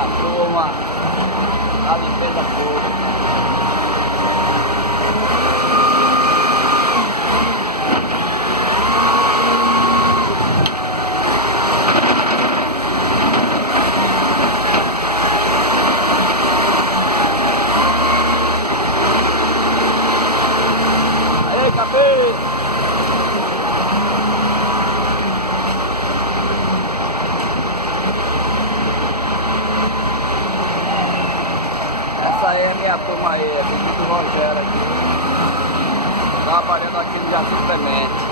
minha turma da limpeza pública. Aí, capê! Essa aí é a minha turma aí, é do Rogério aqui, trabalhando aqui no Jardim Clemente.